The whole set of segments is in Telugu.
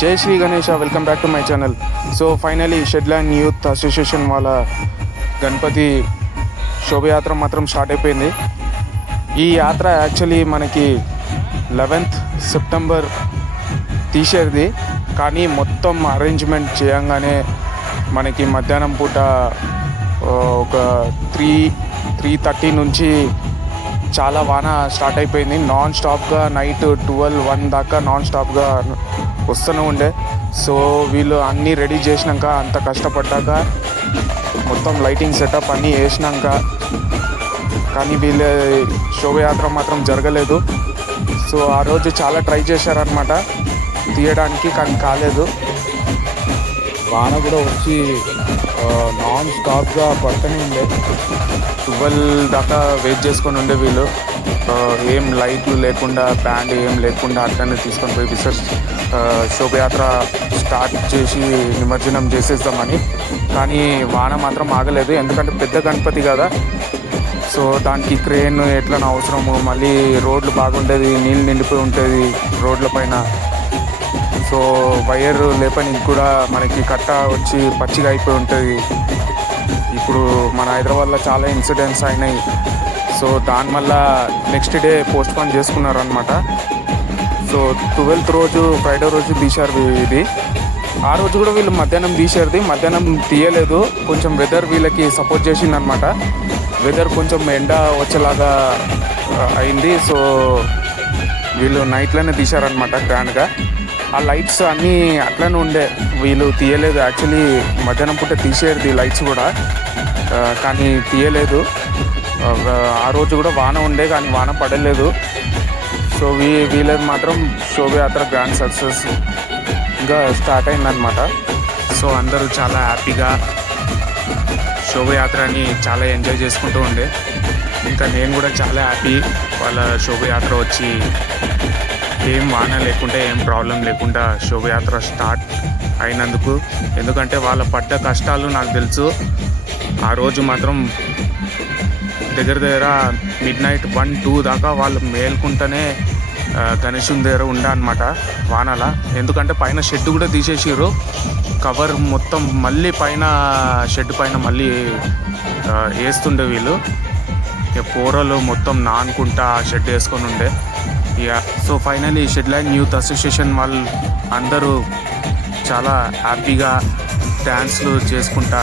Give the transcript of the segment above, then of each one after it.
జై Shri Ganesha, welcome back to my channel. So finally Shetland youth association వాళ్ళ గణపతి శోభయాత్ర మాత్రం స్టార్ట్ అయిపోయింది. ఈ యాత్ర యాక్చువల్లీ మనకి 11th సెప్టెంబర్ తీసేది, కానీ మొత్తం అరేంజ్మెంట్ చేయంగానే మనకి మధ్యాహ్నం పూట ఒక 3:30 నుంచి చాలా వాన స్టార్ట్ అయిపోయింది. నాన్ స్టాప్గా నైట్ 12-1 దాకా నాన్ స్టాప్గా వస్తూనే ఉండే. సో వీళ్ళు అన్నీ రెడీ చేసినాక, అంత కష్టపడ్డాక, మొత్తం లైటింగ్ సెటప్ అన్నీ వేసినాక కానీ వీళ్ళ శోభయాత్ర మాత్రం జరగలేదు. సో ఆ రోజు చాలా ట్రై చేశారనమాట తీయడానికి, కానీ కాలేదు. వాన కూడా వచ్చి నాన్ స్టాప్గా పడుతూనే ఉండే. 12 దాకా వెయిట్ చేసుకొని ఉండే వీళ్ళు. ఏం లైట్లు లేకుండా, బ్యాండ్ ఏం లేకుండా అట్లనే తీసుకొని పోయి శోభయాత్ర స్టార్ట్ చేసి నిమజ్జనం చేసేద్దామని. కానీ వాన మాత్రం ఆగలేదు, ఎందుకంటే పెద్ద గణపతి కదా. సో దానికి క్రేన్ ఎట్లా అవసరము, మళ్ళీ రోడ్లు బాగుండేది, నీళ్ళు నిండిపోయి ఉంటుంది రోడ్ల పైన. సో వైర్ లేపనికి కూడా మనకి కట్ట వచ్చి పచ్చిగా అయిపోయి ఉంటుంది. ఇప్పుడు మన హైదరాబాద్లో చాలా ఇన్సిడెంట్స్ అయినాయి. సో దానివల్ల నెక్స్ట్ డే పోస్ట్పోన్ చేసుకున్నారనమాట. సో 12th రోజు, ఫ్రైడే రోజు తీశారు ఇది. ఆ రోజు కూడా వీళ్ళు మధ్యాహ్నం తీశారు, మధ్యాహ్నం తీయలేదు. కొంచెం వెదర్ వీళ్ళకి సపోర్ట్ చేసిందనమాట. వెదర్ కొంచెం ఎండ వచ్చేలాగా అయింది. సో వీళ్ళు నైట్లోనే తీశారనమాట గ్రాండ్గా. ఆ లైట్స్ అన్నీ అట్లనే ఉండే, వీళ్ళు తీయలేదు. యాక్చువల్లీ మధ్యాహ్నం పూట తీసేది లైట్స్ కూడా, కానీ తీయలేదు. ఆ రోజు కూడా వాన ఉండే, కానీ వాన పడలేదు. సో వీళ్ళది మాత్రం శోభయాత్ర గ్రాండ్ సక్సెస్గా స్టార్ట్ అయిందనమాట. సో అందరూ చాలా హ్యాపీగా శోభయాత్రని చాలా ఎంజాయ్ చేసుకుంటూ ఉండే. ఇంకా నేను కూడా చాలా హ్యాపీ వాళ్ళ శోభయాత్ర వచ్చి ఏం వాన లేకుండా, ఏం ప్రాబ్లం లేకుండా శోభయాత్ర స్టార్ట్ అయినందుకు. ఎందుకంటే వాళ్ళ పడ్డ కష్టాలు నాకు తెలుసు. ఆ రోజు మాత్రం దగ్గర మిడ్నైట్ 1-2 దాకా వాళ్ళు మేల్కుంటూనే గణేశుని దగ్గర ఉండే అనమాట వానల. ఎందుకంటే పైన షెడ్ కూడా తీసేసారు, కవర్ మొత్తం మళ్ళీ పైన షెడ్ పైన మళ్ళీ వేస్తుండే వీళ్ళు. ఇక పోరలు మొత్తం నానుకుంటా షెడ్ వేసుకొని ఉండే. ఇక so finally Shetland youth association వాళ్ళు అందరూ చాలా హ్యాపీగా డ్యాన్స్లు చేసుకుంటా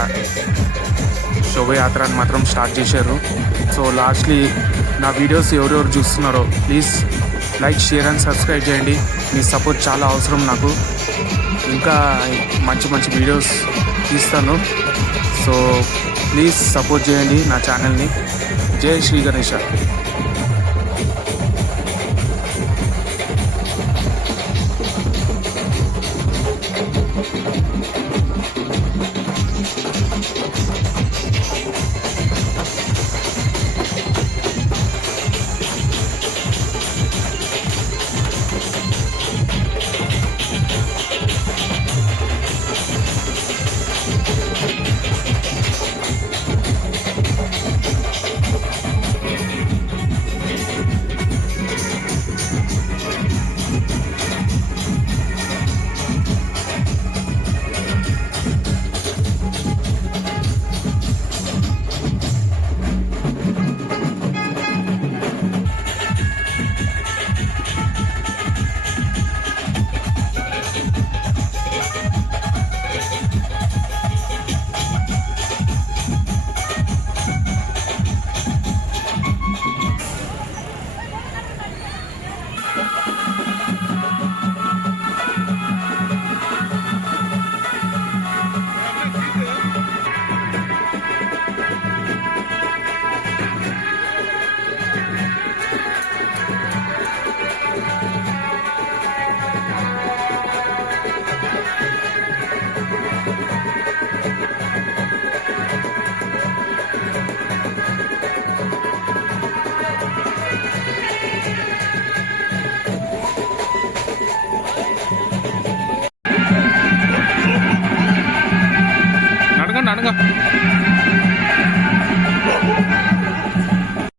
శోభయాత్రని మాత్రం స్టార్ట్ చేశారు. సో లాస్ట్లీ నా వీడియోస్ ఎవరెవరు చూస్తున్నారో please like, share and subscribe చేయండి. మీ సపోర్ట్ చాలా అవసరం నాకు. ఇంకా మంచి మంచి వీడియోస్ తీస్తాను. సో ప్లీజ్ సపోర్ట్ చేయండి నా ఛానల్ని. జై శ్రీ గణేష. నడగండి.